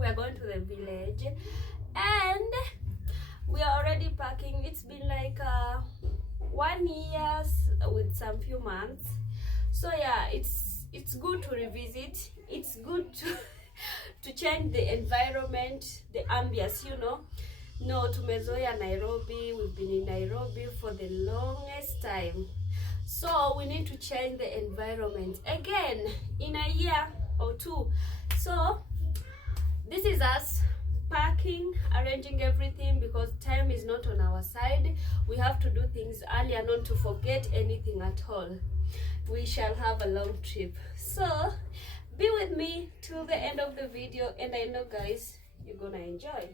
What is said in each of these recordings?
We are going to the village and we are already packing. It's been like 1 year with some few months. So yeah, it's good to revisit. It's good to to change the environment, the ambience, you know. No, tumezoea Nairobi. We've been in Nairobi for the longest time. So we need to change the environment again in a year or two. So this is us packing, arranging everything, because time is not on our side. We have to do things earlier, not to forget anything at all. We shall have a long trip. So be with me till the end of the video, and I know guys, you're gonna enjoy.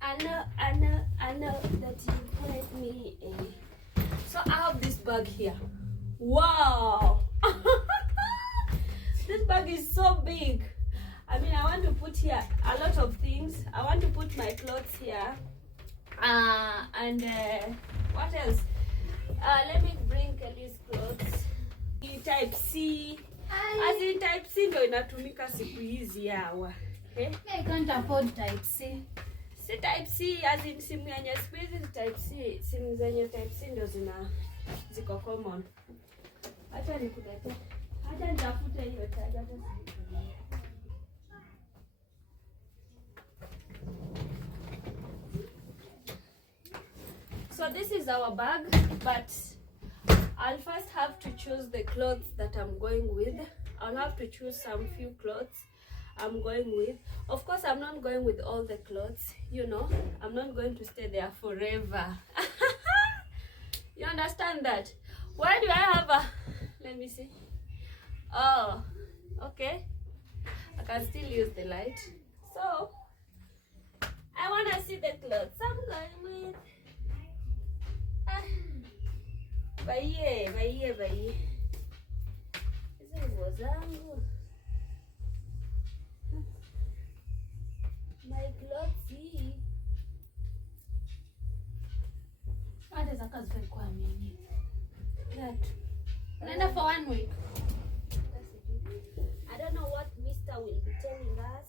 I know that you put me in. So I have this bag here. Wow. This bag is so big. I mean, I want to put here a lot of things. I want to put my clothes here. And what else? Let me bring Kelly's clothes. Type C. As in type C ndo inatumika siku hizi yawa. Okay? I can't afford type C. Si type C, as in simu yenye siku hizi type C. Simu zenye type C ndo ziko common. Acha nikulete. Acha nitafute hiyo charger. So this is our bag, but I'll first have to choose the clothes that I'm going with. I'll have to choose some few clothes I'm going with. Of course, I'm not going with all the clothes, you know. I'm not going to stay there forever. You understand that? Why do I have a... Let me see. Oh, okay. I can still use the light. So, I want to see the clothes I'm going with. Baiye. Hizo nguo zangu. My clothes. Hata zaka zilikuwa mingi. That. Unaenda for 1 week. I don't know what Mr. will be telling us.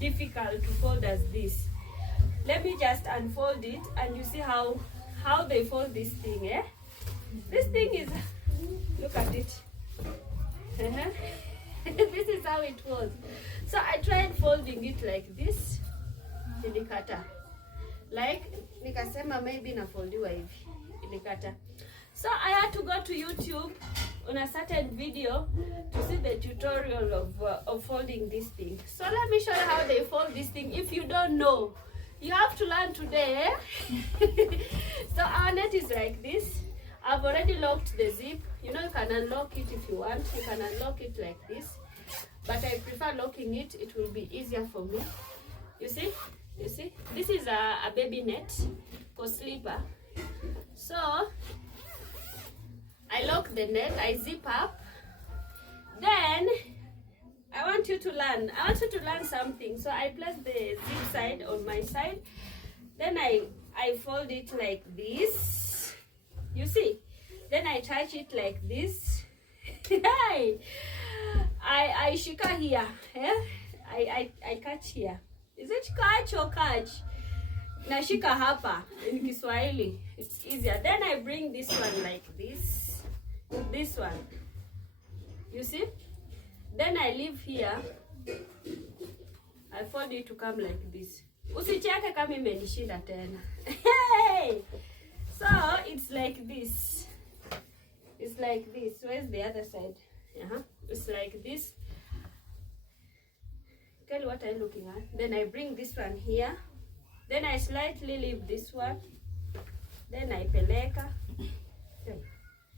Difficult to fold as this. Let me just unfold it and you see how they fold this thing, eh? This thing is, look at it. This is how it was. So I tried folding it like this. Ilikata. Like nikasema maybe nafoldiwa hivi. Ilikata. So I had to go to YouTube on a certain video to see the tutorial of folding this thing. So let me show you how they fold this thing. If you don't know, you have to learn today. So our net is like this. I've already locked the zip. You know, you can unlock it if you want. You can unlock it like this. But I prefer locking it. It will be easier for me. You see? You see? This is a baby net for sleeper. So I lock the net, I zip up, then I want you to learn. I want you to learn something. So I place the zip side on my side. Then I fold it like this. You see? Then I touch it like this. I shika here. I catch here. Is it catch or catch? Nashika hapa in Kiswahili. It's easier. Then I bring this one like this. This one. You see? Then I leave here. I fold it to come like this. Usicheke kama imenishinda tena. Hey! So it's like this. It's like this. Where's the other side? It's like this. Kelly, what are you looking at? Then I bring this one here. Then I slightly leave this one. Then I peleka.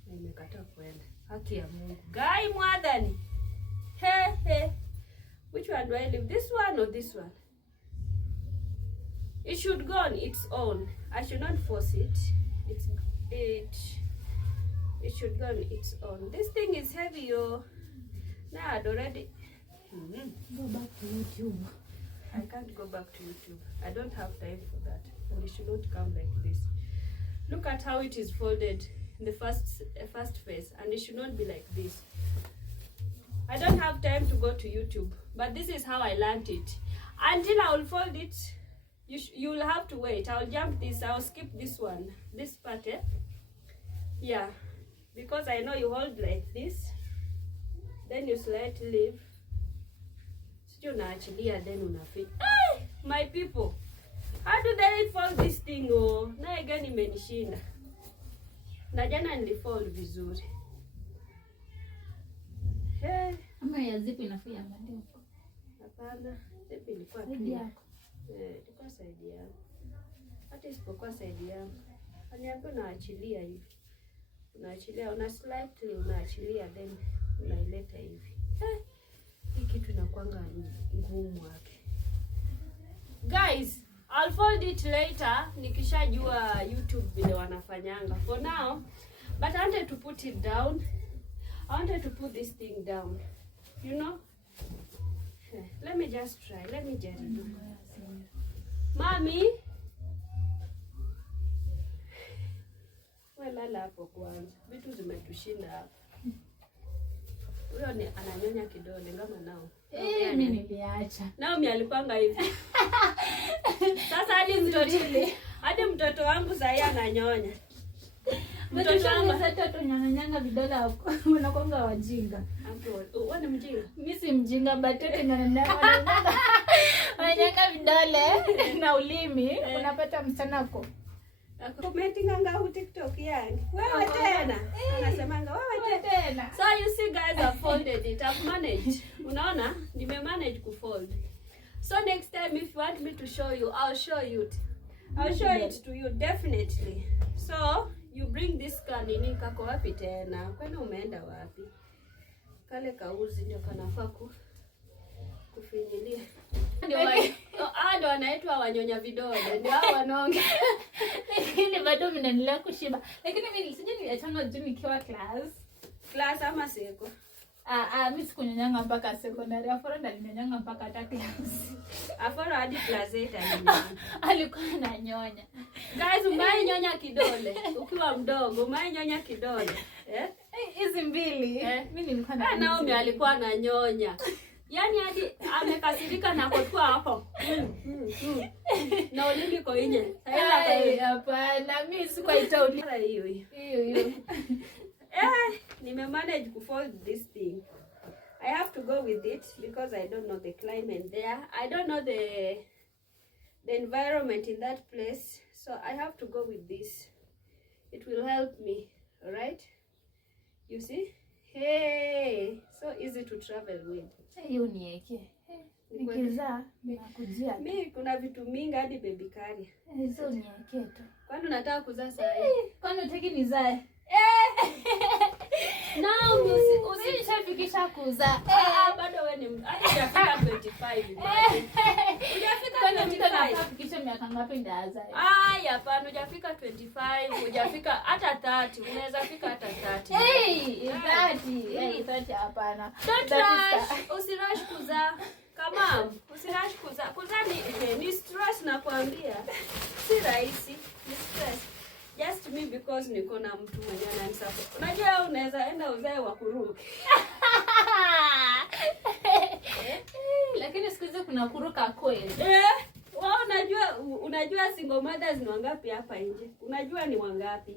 Nimekata kwenda. Haki ya Mungu. Gai mwadhani. Hey. Which one do I leave? This one or this one? It should go on its own. I should not force it. It should go on its own. This thing is heavy, yo. Now I'd already Go back to YouTube. I can't go back to YouTube. I don't have time for that. And it should not come like this. Look at how it is folded in the first phase, and it should not be like this. I don't have time to go to YouTube, but this is how I learned it. Until I will fold it, you will have to wait. I'll jump this. I'll skip this one. This part, yeah, because I know you hold like this, then you slightly leave. So unaachilia, then unafit. Hey, my people, how do they fold this thing? Oh, na again imenishinda. Na jana nilifold vizuri. Hey. Ama ya zipu inafia ndio. Hapana, zipu ilikuwa side yako. Ilikuwa side yangu. Hata isipokuwa side yangu. Aniambia unaachilia hivi. Unaachilia, una slightly unaachilia, then unaileta hivi. Hii kitu inakuanga ngumu wake. Guys, I'll fold it later nikishajua YouTube vile wanafanyanga. For now, but I wanted to put it down. I wanted to put this thing down. You know? Let me just try. Let me just do. Mommy. Lala hapo kwanza. Vitu zimetushinda hapa. Huyo ni ananyonya kidole ngama nao. Mimi niliacha. Nao mimi alipanga hivi. Sasa hadi mtoto wangu sasa ananyonya. Mtoto wangu sasa nyanga vidole hapo. Unakonga wajinga. Hapo, wewe ni mjinga? Mimi si mjinga, batoto nyanga vidole na ulimi. Unapata msanako. Commenting anga TikTok yangu. Wewe tena. Anasemanga wewe tena. So you see guys, I've folded it. I've managed. Unaona? Nimemanage kufold. So next time if you want me to show you, I'll show you. I'll show it to you definitely. So you bring this kanini kako wapi tena? Kwani umeenda wapi? Kale kauzi ndio kanafaa kufinyilia. Ndio wanaitwa wanyonya vidole. Ndio hao wanaonge. Lakini bado mnaendelea kushiba. Lakini mimi sije niliachanga juu nikiwa class ama seko. Mimi sikunyonyanga mpaka secondary. Aforo ndalinyonyanga mpaka hata class. Aforo hadi class 8 alikuwa ananyonya. Guys, umainyonya kidole. Ukiwa mdogo, umainyonya kidole. Hizi mbili. Mimi nilikuwa na Naomi alikuwa ananyonya. Yaani hadi amekasirika na kwa hapo. Na ulimi kwa nje. Hapana, mimi sikuita ulimi hiyo. Nimemanage to fold this thing. I have to go with it because I don't know the climate there. I don't know the environment in that place. So I have to go with this. It will help me, all right? You see? Hey, so easy to travel with. Hiyo niweke. Nikizaa nakujia. Mimi kuna vitu mingi hadi baby carry. Hizo niweke tu. Kwani unataka kuzaa saa hii? Kwani unataka nizae? Now usishafikisha kuzaa. Bado wewe ni hadi hujafika 25. Hujafika 25. Nafikisha miaka ngapi ndaza? Hapana, hujafika 25, hujafika hata 30. Unaweza fika hata 30. Hey, 30. Hey, 30 hapana. Don't rush. Usirush kuzaa. Kama usirush kuzaa. Kuzaa ni stress nakwambia. Si rahisi. Ni stress. Just me because niko na mtu mwenye ananisupport. Unajua unaweza enda uzae wa kuruka. Lakini siku hizi kuna kuruka kweli. Wao unajua single mothers ni wangapi hapa nje? Unajua ni wangapi?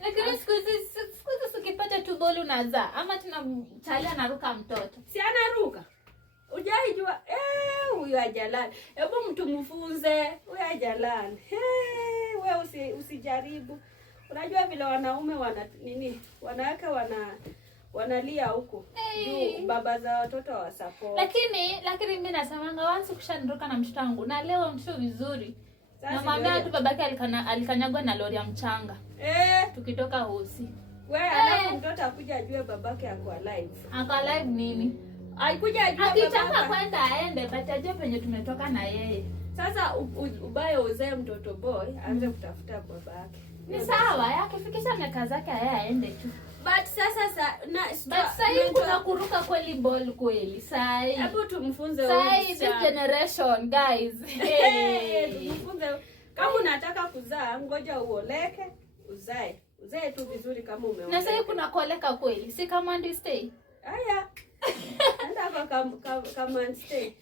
Lakini siku hizi ukipata tu bolu unazaa ama tunamchalia anaruka mtoto. Si anaruka. Hujaijua huyu ajalani. Hebu mtu mfunze huyu ajalani. Wewe usijaribu. Unajua vile wanaume wanawake wanalia huko. Juu baba za watoto wa support. Lakini mimi nasemanga once ukishaniruka na mtoto wangu na leo mtoto vizuri. Na mama tu babake alikanyagwa na lori ya mchanga. Tukitoka hosi. Wewe alafu mtoto akuja ajue babake ako alive. Ako alive nini? Alikuja ajue babake. Akitaka kwenda aende but ajue penye tumetoka na yeye. Sasa ubaye uzae mtoto boy aanze kutafuta babake. Ni sawa, akifikisha miaka zake aende tu. But sasa kuna kuruka kweli ball kweli. Sai. Hebu tumfunze this generation guys. Tumfunze. Kama unataka kuzaa, ngoja uoleke, uzae. Uzae tu vizuri kama umeoa. Na sasa kuna kuoleka kweli. Si kama ndi stay. Haya. Enda kama ndi stay.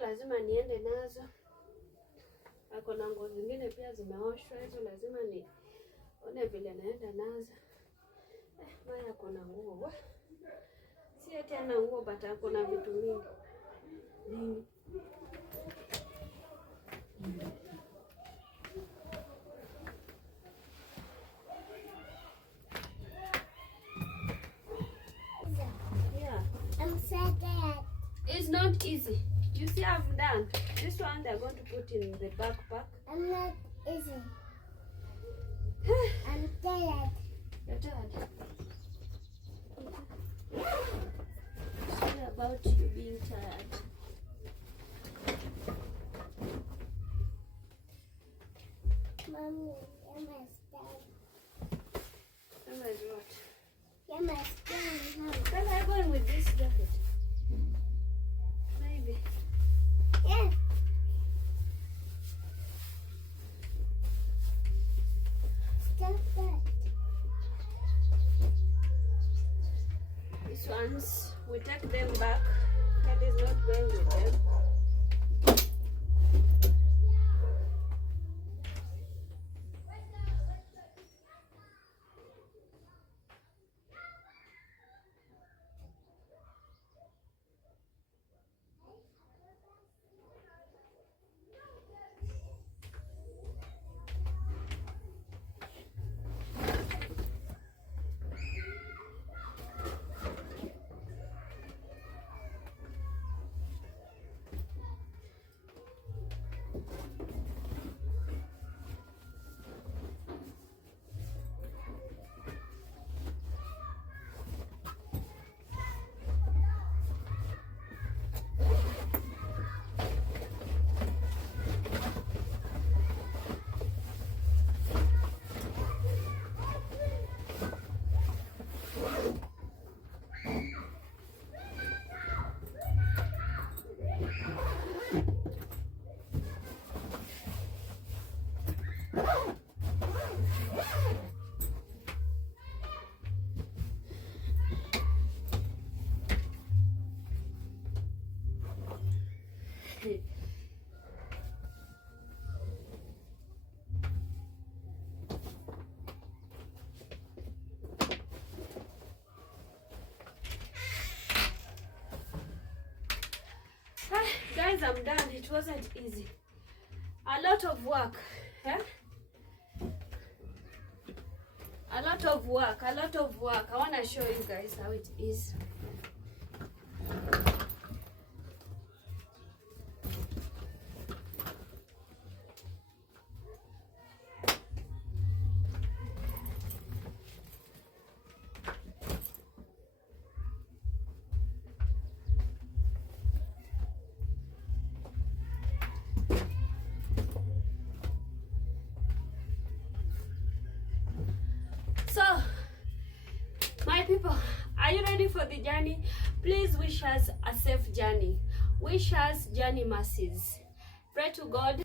Lazima niende nazo. Ako na nguo zingine pia zimeoshwa, hizo lazima nione vile naenda nazo. Maya kona nguo. Si ati ana nguo but akona vitu mingi. Yeah. I'm sad. It's not easy. You see, I'm done. This one they're going to put in the backpack. I'm not easy. I'm tired. You're tired. Sorry about you being tired. Mommy, you must die. Emma is what? You must die. Can I go in with this jacket? Maybe. Yeah. Stop that. These ones, we take them back. That is not going with them. Guys, I'm done. It wasn't easy. A lot of work. Eh? A lot of work. I want to show you guys how it is. So, my people, are you ready for the journey? Please wish us a safe journey. Wish us journey mercies. Pray to God.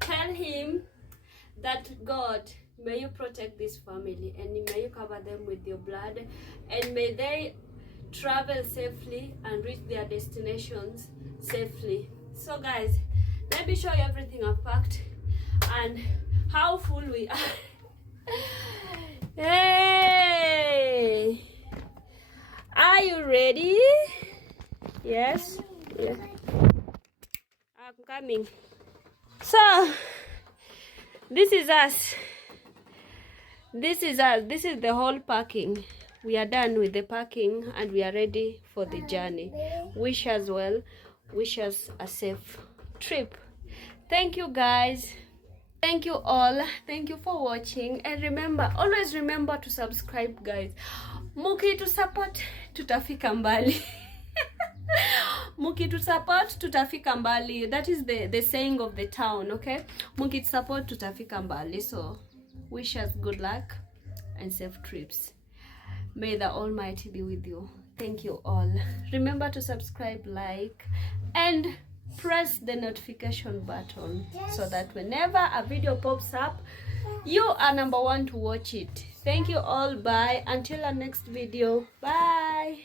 Tell him that God, may you protect this family and may you cover them with your blood, and may they travel safely and reach their destinations safely. So guys, let me show you everything I've packed and how full we are. Hey, are you ready? Yes. Yeah. I'm coming. So this is us. This is the whole packing. We are done with the packing and we are ready for the journey. Wish us well. Wish us a safe trip. Thank you guys. Thank you all. Thank you for watching. And remember, always remember to subscribe guys. Muki to support tutafika mbali. Muki to support tutafika mbali. That is the saying of the town, okay? Muki to support tutafika mbali. So wish us good luck and safe trips. May the Almighty be with you. Thank you all. Remember to subscribe, like, and press the notification button so that whenever a video pops up, you are number one to watch it. Thank you all. Bye. Until our next video. Bye.